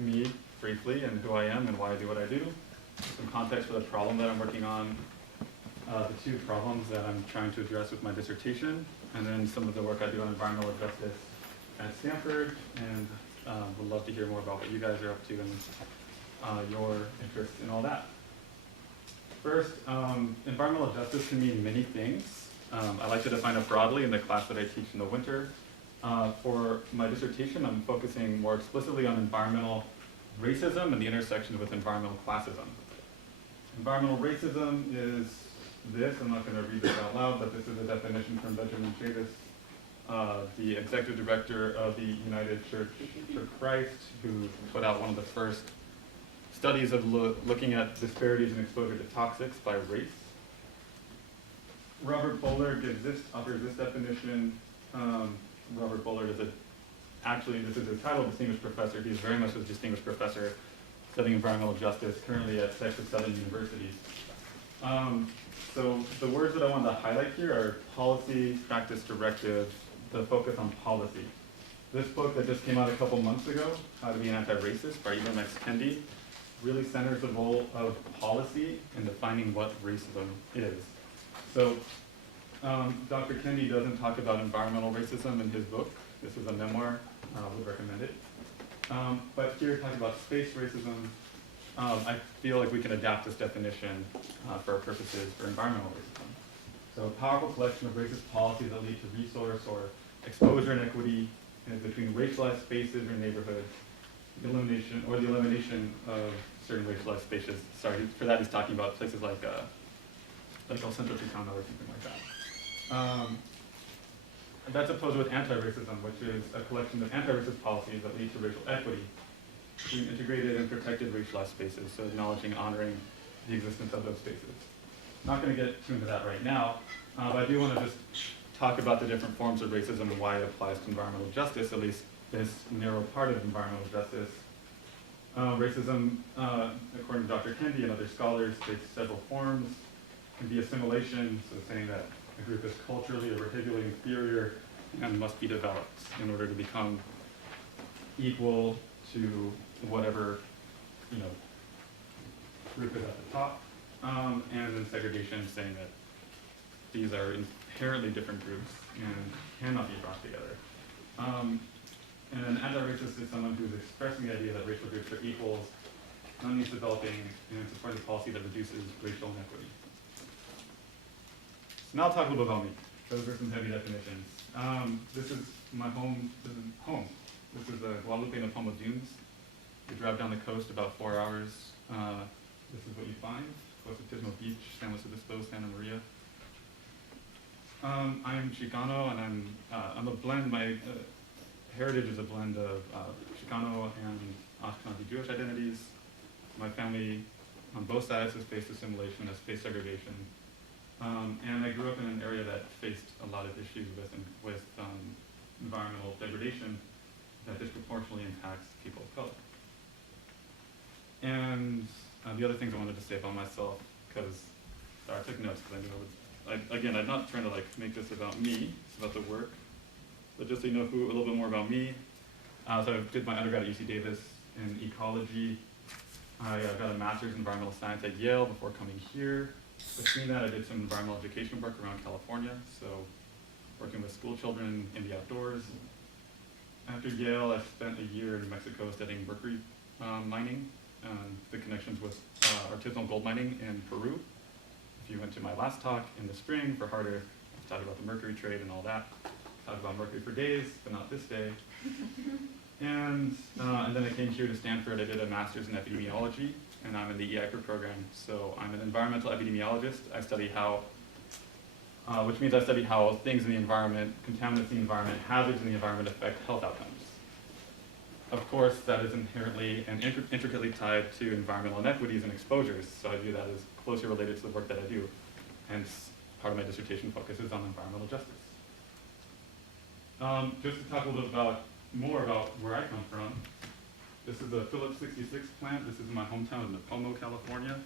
me briefly and who I am and why I do what I do, some context for the problem that I'm working on, the two problems that I'm trying to address with my dissertation, and then some of the work I do on environmental justice at Stanford, and would love to hear more about what you guys are up to and your interest in all that. First, environmental justice can mean many things. I like to define it broadly in the class that I teach in the winter. For my dissertation, I'm focusing more explicitly on environmental racism and the intersection with environmental classism. Environmental racism is this, I'm not going to read this out loud, but this is a definition from Benjamin Davis, the executive director of the United Church for Christ, who put out one of the first studies of looking at disparities in exposure to toxics by race. Robert Bullard offers this definition. Robert Bullard is actually, this is his title, distinguished professor. He's very much a distinguished professor studying environmental justice, currently at Texas Southern University. So the words that I wanted to highlight here are policy, practice, directive, the focus on policy. This book that just came out a couple months ago, How to Be an Anti-Racist by Ibram X. Kendi, really centers the role of policy in defining what racism is. So Dr. Kendi doesn't talk about environmental racism in his book. This is a memoir, would recommend it. But here talking about space racism, I feel like we can adapt this definition for our purposes for environmental racism. So a powerful collection of racist policies that lead to resource or exposure inequity between racialized spaces or neighborhoods, the elimination of certain racialized spaces. Sorry, for that he's talking about places like El Centro Chicano or something like that. That's opposed with anti-racism, which is a collection of anti-racist policies that lead to racial equity between integrated and protected racialized spaces, so acknowledging, honoring the existence of those spaces. Not going to get too into that right now, but I do want to just talk about the different forms of racism and why it applies to environmental justice, at least this narrow part of environmental justice. Racism, according to Dr. Kendi and other scholars, takes several forms. It can be assimilation, so saying that a group is culturally or behaviorally inferior and must be developed in order to become equal to whatever group is at the top. And then segregation, saying that these are inherently different groups and cannot be brought together. And an anti-racist is someone who is expressing the idea that racial groups are equals, and means developing and supporting policy that reduces racial inequity. So now I'll talk a little bit about me. Those are some heavy definitions. This is my home. This is Guadalupe in the Pomo Dunes. We drive down the coast about 4 hours. This is what you find. Close to Pismo Beach, San Luis Obispo, Santa Maria. I'm Chicano, and I'm a blend. My heritage is a blend of Chicano and Ashkenazi Jewish identities. My family on both sides has faced assimilation, has faced segregation. And I grew up in an area that faced a lot of issues with environmental degradation that disproportionately impacts people of color. And the other things I wanted to say about myself, because I took notes because I knew again, I'm not trying to make this about me, it's about the work. But just so you know a little bit more about me, so I did my undergrad at UC Davis in ecology. I got a master's in environmental science at Yale before coming here. Between that, I did some environmental education work around California, so working with school children in the outdoors. After Yale, I spent a year in Mexico studying mercury mining, the connections with artisanal gold mining in Peru. If you went to my last talk in the spring for Hard Earth, I talked about the mercury trade and all that. I talked about mercury for days, but not this day. And then I came here to Stanford. I did a master's in epidemiology, and I'm in the EIPER program. So I'm an environmental epidemiologist. I study which means I study how things in the environment, contaminants in the environment, hazards in the environment affect health outcomes. Of course, that is inherently and intricately tied to environmental inequities and exposures. So I view that as closely related to the work that I do. Hence, part of my dissertation focuses on environmental justice. Just to talk a little bit more about where I come from. This is a Phillips 66 plant. This is in my hometown of Napomo, California.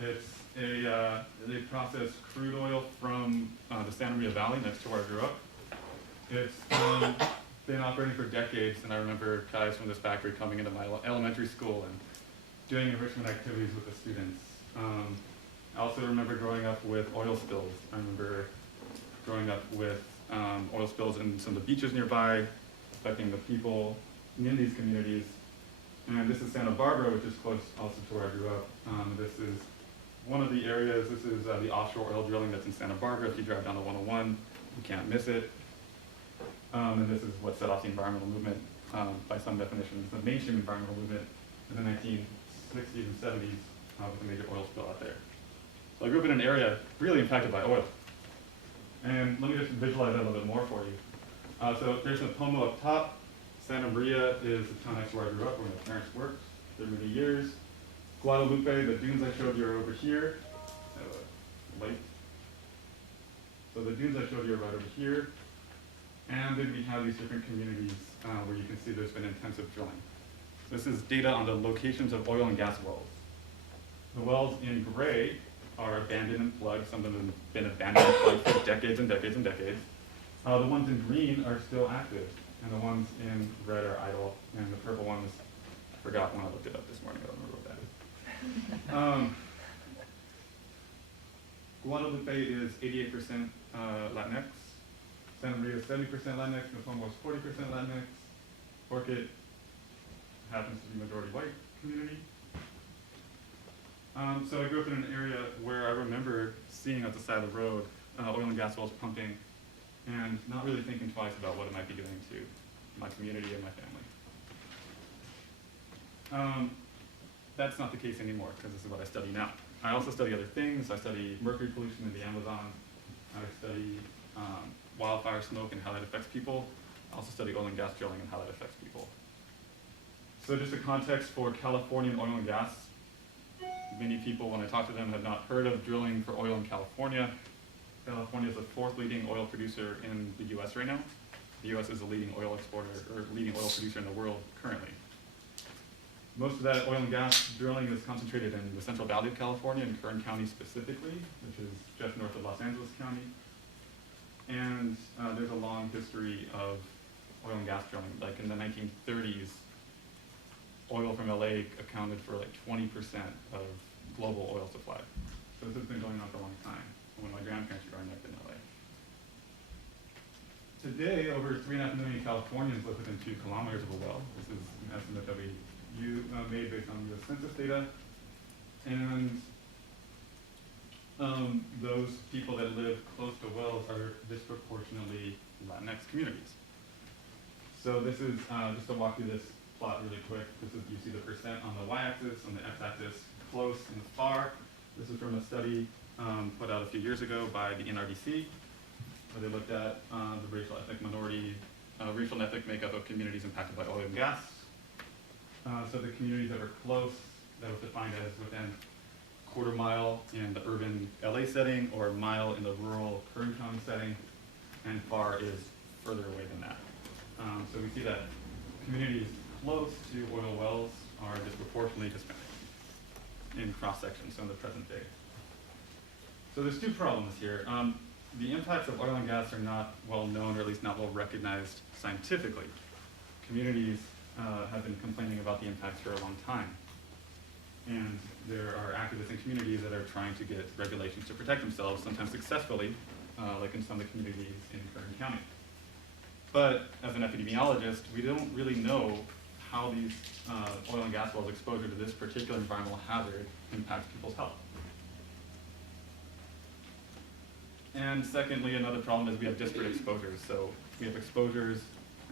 It's they process crude oil from the Santa Maria Valley next to where I grew up. It's been operating for decades, and I remember guys from this factory coming into my elementary school and doing enrichment activities with the students. I also remember growing up with oil spills. I remember growing up with oil spills in some of the beaches nearby, affecting the people in these communities. And this is Santa Barbara, which is close also to where I grew up. This is one of the areas, this is the offshore oil drilling that's in Santa Barbara. If you drive down the 101, you can't miss it. And this is what set off the environmental movement, by some definitions, the mainstream environmental movement in the 1960s and 70s with a major oil spill out there. So I grew up in an area really impacted by oil. And let me just visualize that a little bit more for you. So there's Napomo up top. Santa Maria is the town next to where I grew up, where my parents worked for many years. Guadalupe, the dunes I showed you are over here. Light. So the dunes I showed you are right over here. And then we have these different communities where you can see there's been intensive drilling. This is data on the locations of oil and gas wells. The wells in gray are abandoned and plugged. Some of them have been abandoned and plugged for decades and decades and decades. The ones in green are still active, and the ones in red are idle, and the purple ones, I forgot when I looked it up this morning, I don't remember what that is. Guadalupe is 88% Latinx. Santa Maria is 70% Latinx. Napomo is 40% Latinx. Orchid happens to be majority white community. So I grew up in an area where I remember seeing at the side of the road oil and gas wells pumping, and not really thinking twice about what it might be doing to my community and my family. That's not the case anymore, because this is what I study now. I also study other things. I study mercury pollution in the Amazon. I study wildfire smoke and how that affects people. I also study oil and gas drilling and how that affects people. So just a context for Californian oil and gas. Many people, when I talk to them, have not heard of drilling for oil in California. California is the fourth leading oil producer in the US right now. The US is the leading oil exporter, or leading oil producer in the world currently. Most of that oil and gas drilling is concentrated in the Central Valley of California, in Kern County specifically, which is just north of Los Angeles County. And there's a long history of oil and gas drilling. Like in the 1930s, oil from LA accounted for like 20% of global oil supply. So this has been going on for a long time, when my grandparents were growing up in LA. Today, over 3.5 million Californians live within 2 kilometers of a well. This is an estimate that we made based on US Census data. And those people that live close to wells are disproportionately Latinx communities. So this is, just to walk through this plot really quick, this is, you see the percent on the y-axis, on the x-axis, close and far. This is from a study put out a few years ago by the NRDC, where they looked at the racial ethnic minority, racial and ethnic makeup of communities impacted by oil and gas. So the communities that were close, that was defined as within quarter mile in the urban LA setting, or a mile in the rural Kern County setting, and far is further away than that. So we see that communities close to oil wells are disproportionately Hispanic in cross-section, so in the present day. So there's 2 problems here. The impacts of oil and gas are not well known, or at least not well recognized scientifically. Communities have been complaining about the impacts for a long time. And there are activists in communities that are trying to get regulations to protect themselves, sometimes successfully, like in some of the communities in Kern County. But as an epidemiologist, we don't really know how these oil and gas wells' exposure to this particular environmental hazard impacts people's health. And secondly, another problem is we have disparate exposures. So we have exposures,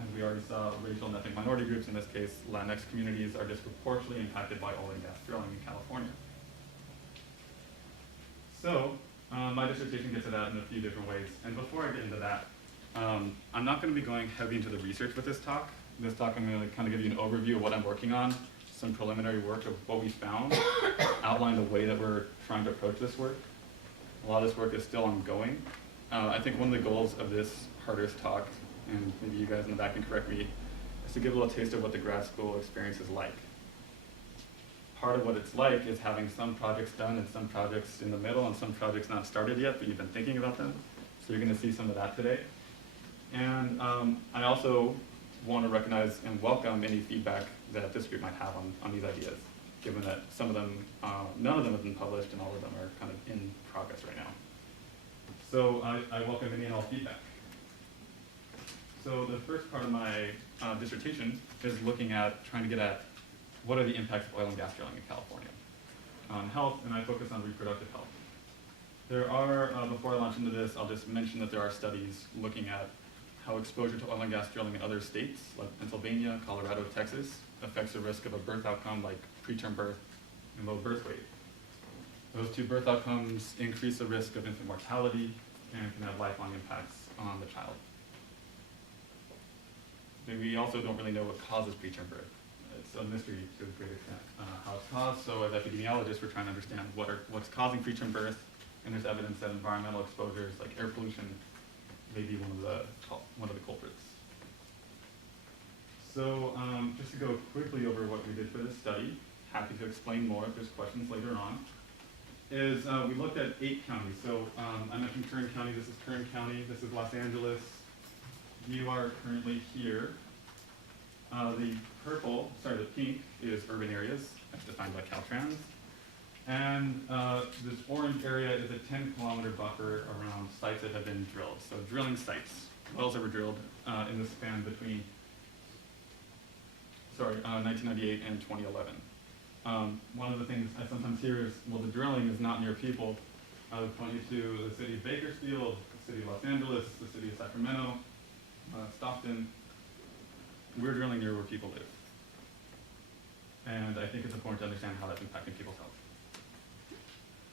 as we already saw, racial and ethnic minority groups, in this case, Latinx communities, are disproportionately impacted by oil and gas drilling in California. So my dissertation gets at that in a few different ways. And before I get into that, I'm not going to be going heavy into the research with this talk. This talk, I'm going to kind of give you an overview of what I'm working on, some preliminary work of what we found, outline the way that we're trying to approach this work. A lot of this work is still ongoing. I think one of the goals of this Harder's talk, and maybe you guys in the back can correct me, is to give a little taste of what the grad school experience is like. Part of what it's like is having some projects done and some projects in the middle and some projects not started yet, but you've been thinking about them. So you're going to see some of that today. And I also want to recognize and welcome any feedback that this group might have on these ideas, given that some of them, none of them have been published and all of them are kind of in progress right now. So I welcome any and all feedback. So the first part of my dissertation is looking at, trying to get at, what are the impacts of oil and gas drilling in California on health, and I focus on reproductive health. There are, before I launch into this, I'll just mention that there are studies looking at how exposure to oil and gas drilling in other states, like Pennsylvania, Colorado, Texas, affects the risk of a birth outcome like preterm birth and low birth weight. Those two birth outcomes increase the risk of infant mortality and can have lifelong impacts on the child. And we also don't really know what causes preterm birth. It's a mystery to a great extent, how it's caused. So as epidemiologists, we're trying to understand what's causing preterm birth, and there's evidence that environmental exposures like air pollution may be one of the culprits. So just to go quickly over what we did for this study, happy to explain more if there's questions later on, is we looked at 8 counties. So I mentioned Kern County, this is Kern County, this is Los Angeles. You are currently here. The pink is urban areas, that's defined by Caltrans. And this orange area is a 10-kilometer buffer around sites that have been drilled. So drilling sites, wells that were drilled in the span between 1998 and 2011. One of the things I sometimes hear is, well, the drilling is not near people. I would point you to the city of Bakersfield, the city of Los Angeles, the city of Sacramento, Stockton. We're drilling near where people live. And I think it's important to understand how that's impacting people's health.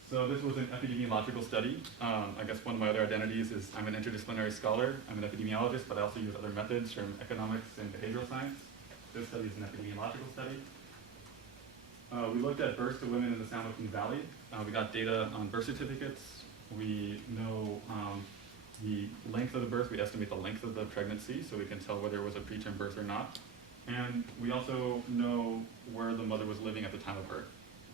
So this was an epidemiological study. I guess one of my other identities is I'm an interdisciplinary scholar. I'm an epidemiologist, but I also use other methods from economics and behavioral science. This study is an epidemiological study. We looked at births to women in the San Joaquin Valley. We got data on birth certificates. We know the length of the birth. We estimate the length of the pregnancy, so we can tell whether it was a preterm birth or not. And we also know where the mother was living at the time of birth.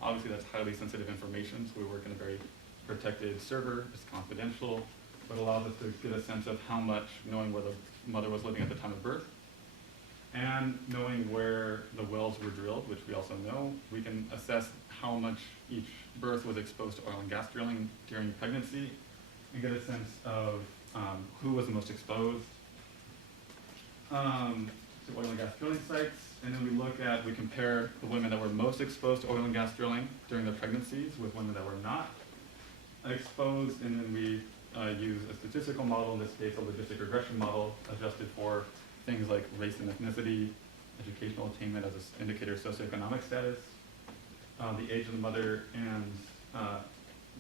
Obviously, that's highly sensitive information, so we work in a very protected server. It's confidential, but allows us to get a sense of how much, knowing where the mother was living at the time of birth, and knowing where the wells were drilled, which we also know, we can assess how much each birth was exposed to oil and gas drilling during pregnancy, and get a sense of who was the most exposed to oil and gas drilling sites. And then we compare the women that were most exposed to oil and gas drilling during their pregnancies with women that were not exposed, and then we use a statistical model, in this case a logistic regression model, adjusted for things like race and ethnicity, educational attainment as an indicator of socioeconomic status, the age of the mother, and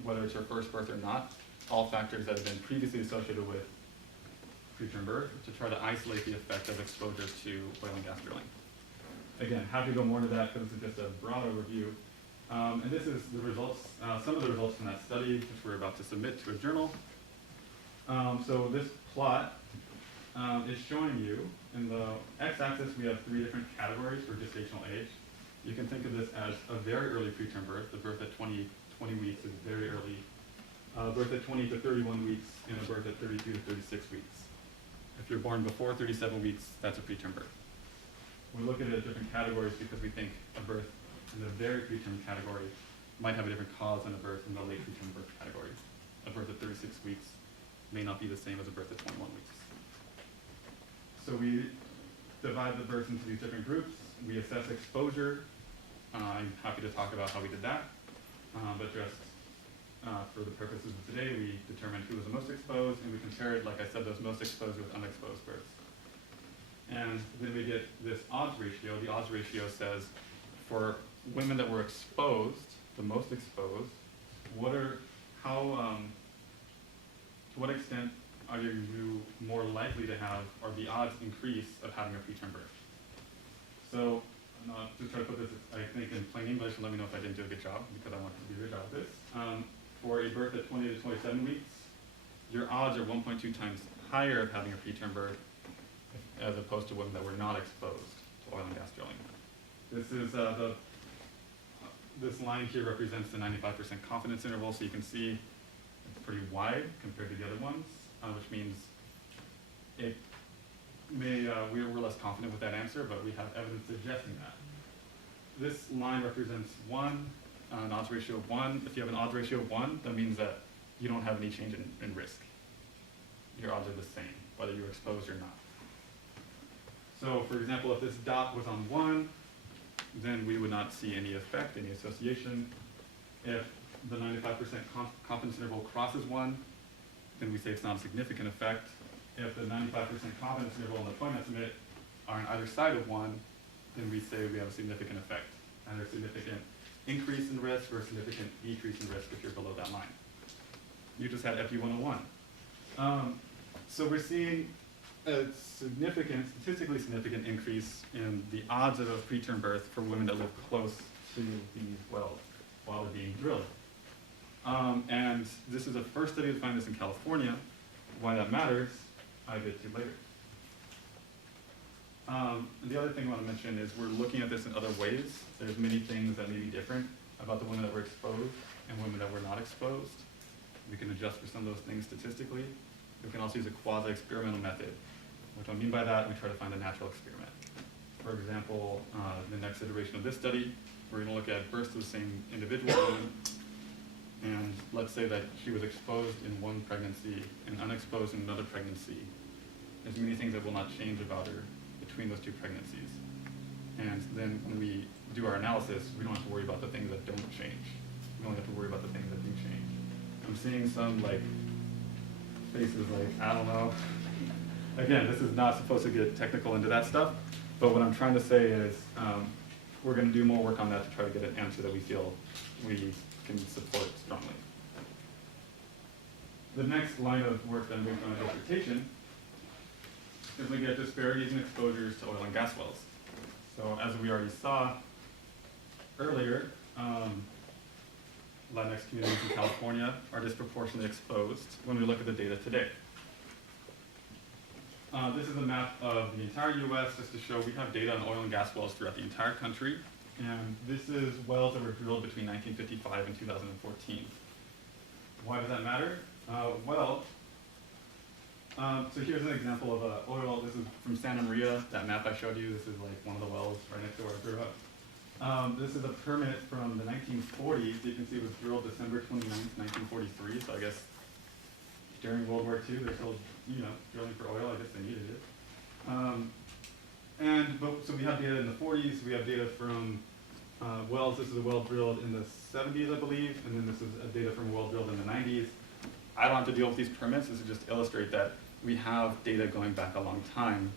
whether it's her first birth or not, all factors that have been previously associated with preterm birth, to try to isolate the effect of exposure to oil and gas drilling. Again, happy to go more into that because this is just a broad overview. And this is the results, some of the results from that study, which we're about to submit to a journal. So this plot is showing you, in the x-axis we have 3 different categories for gestational age. You can think of this as a very early preterm birth. The birth at 20 weeks is very early. Birth at 20 to 31 weeks, and a birth at 32 to 36 weeks. If you're born before 37 weeks, that's a preterm birth. We look at it as different categories because we think a birth in the very preterm category might have a different cause than a birth in the late preterm birth category. A birth at 36 weeks may not be the same as a birth at 21 weeks. So we divide the births into these different groups. We assess exposure. I'm happy to talk about how we did that, but just for the purposes of today, we determined who was the most exposed, and we compared, like I said, those most exposed with unexposed births. And then we get this odds ratio. The odds ratio says for women that were exposed, the most exposed, to what extent are you more likely to have, or the odds increase of having a preterm birth? So, to try to put this, I think, in plain English, and let me know if I didn't do a good job, because I want to do a good job of this. For a birth at 20 to 27 weeks, your odds are 1.2 times higher of having a preterm birth as opposed to women that were not exposed to oil and gas drilling. This is this line here represents the 95% confidence interval, so you can see it's pretty wide compared to the other ones, which means we're less confident with that answer, but we have evidence suggesting that. This line represents 1, an odds ratio of 1. If you have an odds ratio of 1, that means that you don't have any change in risk. Your odds are the same, whether you're exposed or not. So for example, if this dot was on 1, then we would not see any effect, any association. If the 95% confidence interval crosses 1, then we say it's not a significant effect. If the 95% confidence interval and the point estimate are on either side of 1, then we say we have a significant effect. Either a significant increase in risk or a significant decrease in risk if you're below that line. You just had FU 101. So we're seeing a significant, statistically significant increase in the odds of a preterm birth for women that live close to these wells while they're being drilled. And this is the first study to find this in California. Why that matters, I'll get to later. And the other thing I want to mention is we're looking at this in other ways. There's many things that may be different about the women that were exposed and women that were not exposed. We can adjust for some of those things statistically. We can also use a quasi-experimental method. What do I mean by that? We try to find a natural experiment. For example, the next iteration of this study, we're going to look at births to the same individual woman, and let's say that she was exposed in one pregnancy and unexposed in another pregnancy. There's many things that will not change about her between those two pregnancies. And then when we do our analysis, we don't have to worry about the things that don't change. We only have to worry about the things that do change. I'm seeing some faces I don't know. Again, this is not supposed to get technical into that stuff, but what I'm trying to say is we're going to do more work on that to try to get an answer that we feel we can support strongly. The next line of work that I'm doing on my dissertation is looking at disparities in exposures to oil and gas wells. So as we already saw earlier, Latinx communities in California are disproportionately exposed when we look at the data today. This is a map of the entire US just to show we have data on oil and gas wells throughout the entire country. And this is wells that were drilled between 1955 and 2014. Why does that matter? So here's an example of oil. This is from Santa Maria, that map I showed you. This is like one of the wells right next to where I grew up. This is a permit from the 1940s. You can see it was drilled December 29th, 1943. So I guess during World War II, they're still, drilling for oil. I guess they needed it. So we have data in the 40s. We have data from wells. This is a well drilled in the 70s, I believe, and then this is a data from a well drilled in the 90s. I don't have to deal with these permits. This is just to illustrate that we have data going back a long time,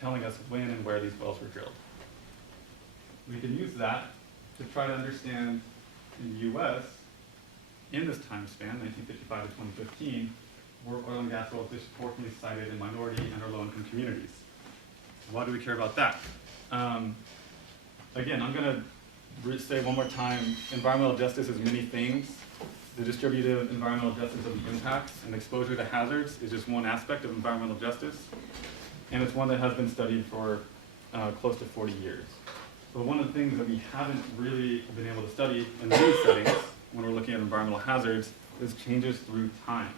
telling us when and where these wells were drilled. We can use that to try to understand in the U.S. in this time span, 1955 to 2015, were oil and gas wells disproportionately sited in minority and or low-income communities. Why do we care about that? Again, I'm going to say one more time, environmental justice is many things. The distributive environmental justice of the impacts and exposure to hazards is just one aspect of environmental justice, and it's one that has been studied for close to 40 years. But one of the things that we haven't really been able to study in these settings, when we're looking at environmental hazards, is changes through time.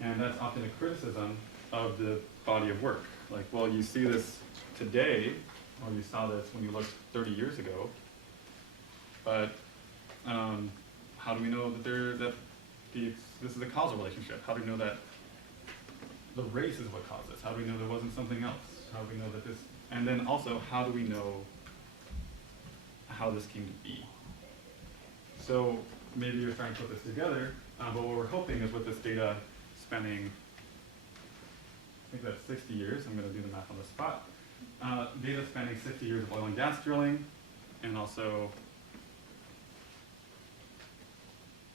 And that's often a criticism of the body of work. Like, well, you see this today, or you saw this when you looked 30 years ago, but how do we know that this is a causal relationship? How do we know that the race is what caused this? How do we know there wasn't something else? How do we know that this, and then also, how do we know how this came to be? So maybe you're trying to put this together, but what we're hoping is with this data spanning, I think that's 60 years, I'm going to do the math on the spot, data spanning 60 years of oil and gas drilling, and also,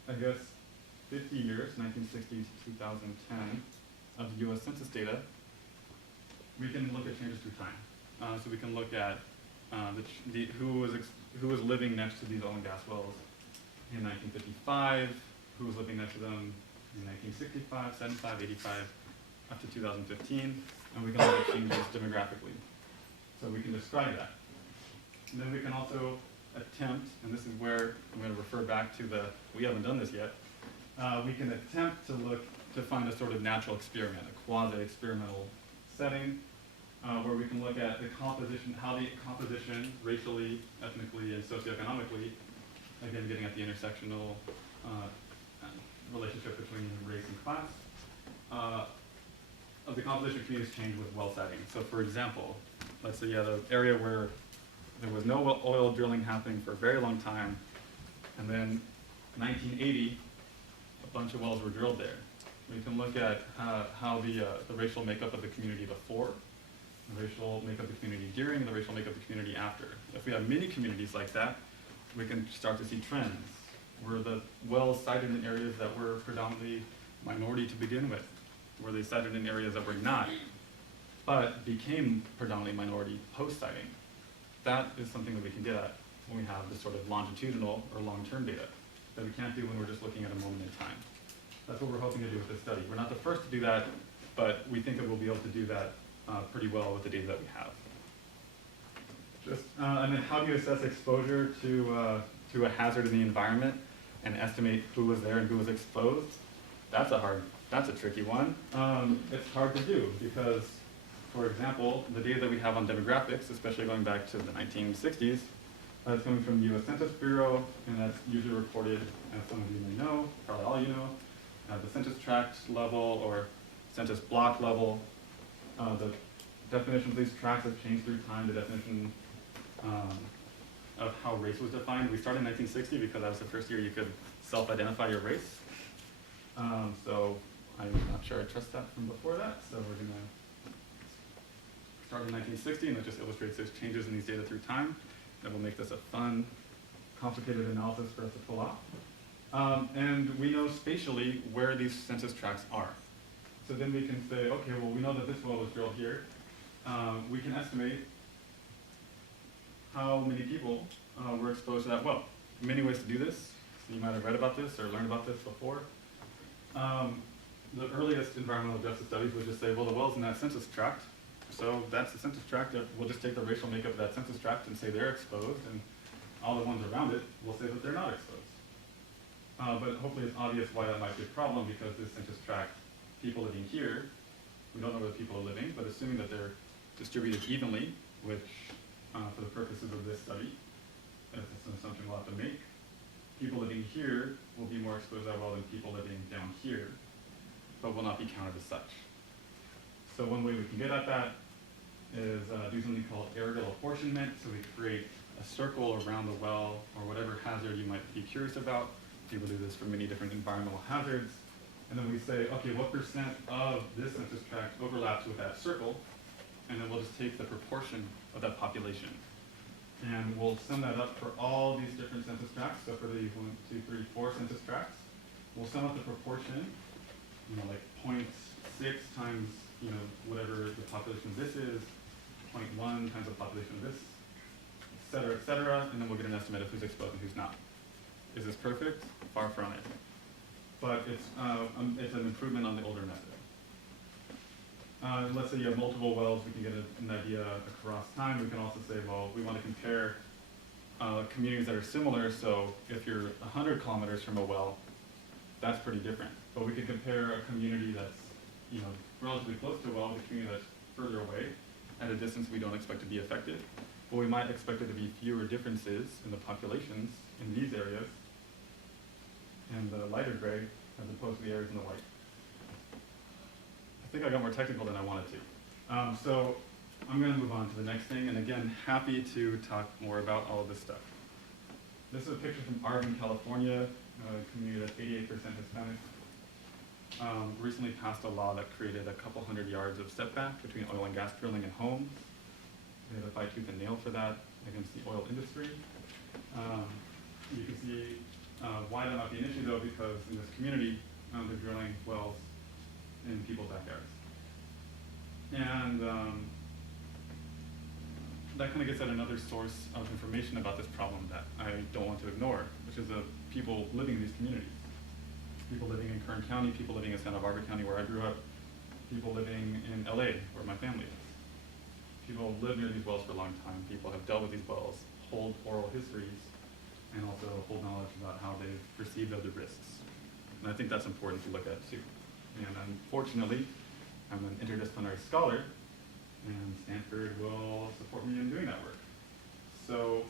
I guess, 50 years, 1960 to 2010, of the US Census data, we can look at changes through time. So we can look at who was living next to these oil and gas wells in 1955, who was living next to them in 1965, 75, 85, up to 2015, and we can look at changes demographically. So we can describe that. And then we can also attempt, and this is where I'm going to refer back to we haven't done this yet, we can attempt to find a sort of natural experiment, a quasi-experimental setting where we can look at the composition, how the composition, racially, ethnically, and socioeconomically, again, getting at the intersectional relationship between race and class, of the composition of communities change with well siting. So for example, let's say you had an area where there was no oil drilling happening for a very long time, and then 1980, a bunch of wells were drilled there. We can look at how the racial makeup of the community before, the racial makeup of the community during, and the racial makeup of the community after. If we have many communities like that, we can start to see trends. Were the wells sited in areas that were predominantly minority to begin with? Were they sited in areas that were not, but became predominantly minority post-siting? That is something that we can get at when we have this sort of longitudinal or long-term data that we can't do when we're just looking at a moment in time. That's what we're hoping to do with this study. We're not the first to do that, but we think that we'll be able to do that pretty well with the data that we have. And then how do you assess exposure to a hazard in the environment and estimate who was there and who was exposed? That's a tricky one. It's hard to do because, for example, the data that we have on demographics, especially going back to the 1960s, that's coming from the US Census Bureau, and that's usually reported, as some of you may know, probably all you know, at the census tract level or census block level. The definition of these tracts have changed through time. The definition of how race was defined. We started in 1960 because that was the first year you could self-identify your race. So I'm not sure I trust that from before that. So we're going to start in 1960, and that just illustrates those changes in these data through time. That will make this a fun, complicated analysis for us to pull off. And we know spatially where these census tracts are. So then we can say, okay, well, we know that this well was drilled here. We can estimate how many people were exposed to that well. Many ways to do this. So you might have read about this or learned about this before. The earliest environmental justice studies would just say, well, the well's in that census tract, so that's the census tract. We'll just take the racial makeup of that census tract and say they're exposed, and all the ones around it will say that they're not exposed. But hopefully it's obvious why that might be a problem, because this census tract, people living here, we don't know where the people are living, but assuming that they're distributed evenly, which for the purposes of this study, that's an assumption we'll have to make, people living here will be more exposed to that well than people living down here, but will not be counted as such. So one way we can get at that is do something called aerial apportionment. So we create a circle around the well or whatever hazard you might be curious about. People do this for many different environmental hazards. And then we say, okay, what percent of this census tract overlaps with that circle? And then we'll just take the proportion of that population. And we'll sum that up for all these different census tracts. So for the 1, 2, 3, 4 census tracts, we'll sum up the proportion, like 0.6 times, whatever the population of this is, 0.1 times the population of this, et cetera, and then we'll get an estimate of who's exposed and who's not. Is this perfect? Far from it. But it's an improvement on the older method. Let's say you have multiple wells, we can get an idea across time. We can also say, well, we want to compare communities that are similar. So if you're 100 kilometers from a well, that's pretty different. But we could compare a community that's relatively close to a well with a community that's further away at a distance we don't expect to be affected. But we might expect there to be fewer differences in the populations in these areas in the lighter gray as opposed to the areas in the white. I think I got more technical than I wanted to. So I'm going to move on to the next thing, and again, happy to talk more about all of this stuff. This is a picture from Arvin, California, a community that's 88% Hispanic. Recently passed a law that created a couple hundred yards of setback between oil and gas drilling and homes. They had to fight tooth and nail for that against the oil industry. You can see why that might be an issue, though, because in this community, they're drilling wells in people's backyards. And that kind of gets at another source of information about this problem that I don't want to ignore, which is the people living in these communities. People living in Kern County, people living in Santa Barbara County where I grew up, people living in LA where my family is. People live near these wells for a long time. People have dealt with these wells, hold oral histories, and also hold knowledge about how they've perceived of the risks. And I think that's important to look at too. And unfortunately, I'm an interdisciplinary scholar, and Stanford will support me in doing that work. So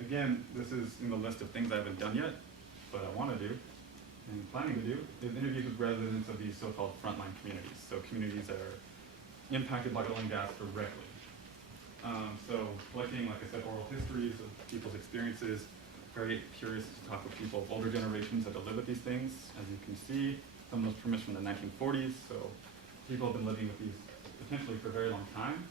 again, this is in the list of things I haven't done yet, but I want to do and planning to do, is interviews with residents of these so-called frontline communities, so communities that are impacted by oil and gas directly. So collecting, like I said, oral histories of people's experiences, very curious to talk with people of older generations that live with these things. As you can see, some of those permits from the 1940s, so people have been living with these potentially for a very long time.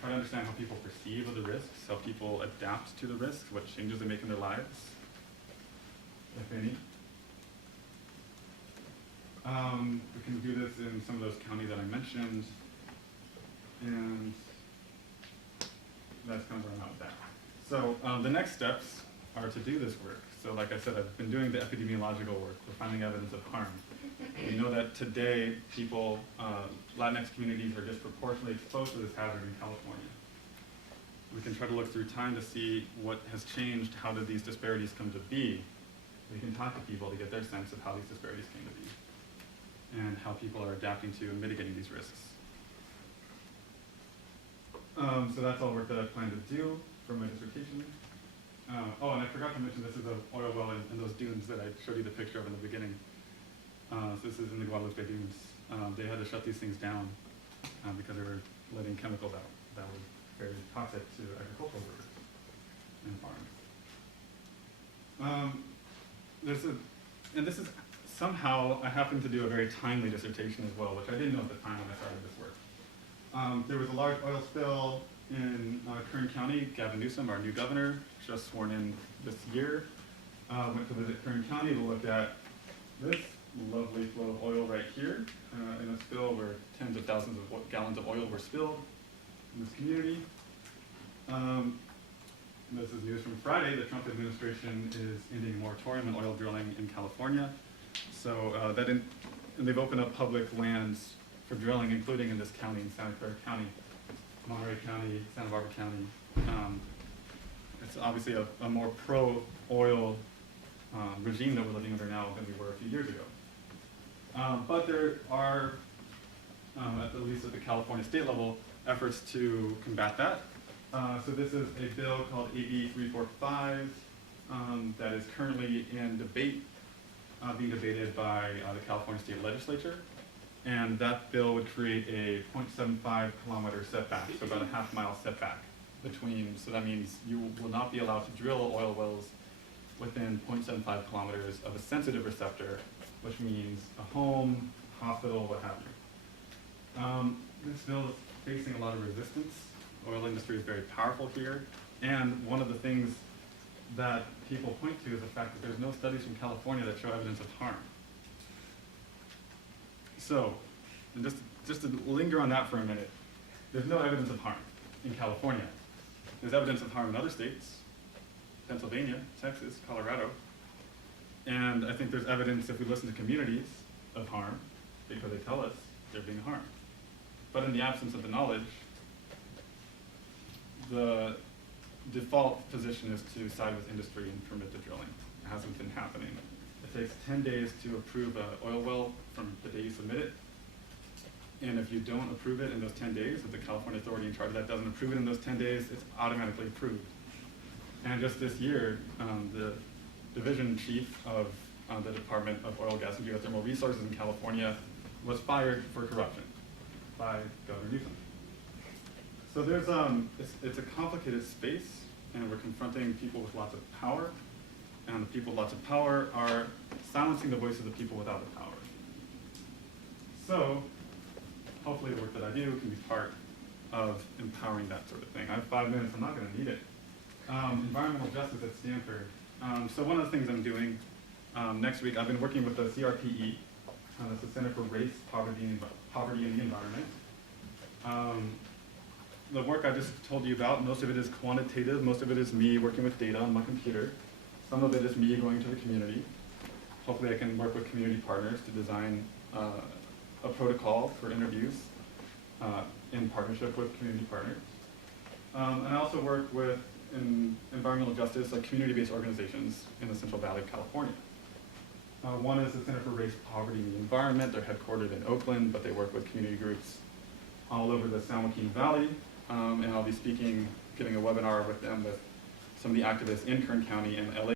Try to understand how people perceive of the risks, how people adapt to the risks, what changes they make in their lives, if any. We can do this in some of those counties that I mentioned, and that's kind of where I'm at with that. So the next steps are to do this work. So like I said, I've been doing the epidemiological work. We're finding evidence of harm. We know that today people, Latinx communities are disproportionately exposed to this hazard in California. We can try to look through time to see what has changed, how did these disparities come to be. We can talk to people to get their sense of how these disparities came to be and how people are adapting to and mitigating these risks. So that's all work that I plan to do for my dissertation. Oh, and I forgot to mention this is an oil well in those dunes that I showed you the picture of in the beginning. So this is in the Guadalupe dunes. They had to shut these things down because they were letting chemicals out that were very toxic to agricultural workers and farms. This is somehow, I happened to do a very timely dissertation as well, which I didn't know at the time when I started this work. There was a large oil spill in Kern County. Gavin Newsom, our new governor, just sworn in this year, went to visit Kern County to look at this lovely flow of oil right here in a spill where tens of thousands of gallons of oil were spilled in this community. This is news from Friday. The Trump administration is ending a moratorium on oil drilling in California. So and they've opened up public lands for drilling, including in this county, in Santa Clara County, Monterey County, Santa Barbara County. It's obviously a more pro-oil regime that we're living under now than we were a few years ago. But there are, at least at the California state level, efforts to combat that. So this is a bill called AB 345 that is currently in debate, being debated by the California state legislature. And that bill would create a 0.75 kilometer setback, so about a half-mile setback between, so that means you will not be allowed to drill oil wells within 0.75 kilometers of a sensitive receptor, which means a home, hospital, what have you. This bill is facing a lot of resistance. Oil industry is very powerful here, and one of the things that people point to is the fact that there's no studies from California that show evidence of harm. So, and just to linger on that for a minute, there's no evidence of harm in California. There's evidence of harm in other states, Pennsylvania, Texas, Colorado, and I think there's evidence, if we listen to communities, of harm because they tell us they're being harmed. But in the absence of the knowledge, the default position is to side with industry and permit the drilling. It hasn't been happening. It takes 10 days to approve an oil well from the day you submit it. And if you don't approve it in those 10 days, if the California authority in charge of that doesn't approve it in those 10 days, it's automatically approved. And just this year, the division chief of the Department of Oil, Gas, and Geothermal Resources in California was fired for corruption by Governor Newsom. So there's, it's a complicated space, and we're confronting people with lots of power, and the people with lots of power are silencing the voice of the people without the power. So hopefully the work that I do can be part of empowering that sort of thing. I have 5 minutes, I'm not gonna need it. Environmental justice at Stanford. So one of the things I'm doing next week, I've been working with the CRPE, that's the Center for Race, Poverty, and the Environment. The work I just told you about, most of it is quantitative, most of it is me working with data on my computer. Some of it is me going to the community. Hopefully I can work with community partners to design a protocol for interviews in partnership with community partners. And I also work with environmental justice, like community-based organizations in the Central Valley of California. One is the Center for Race, Poverty, and the Environment. They're headquartered in Oakland, but they work with community groups all over the San Joaquin Valley, and I'll be giving a webinar with them with some of the activists in Kern County and LA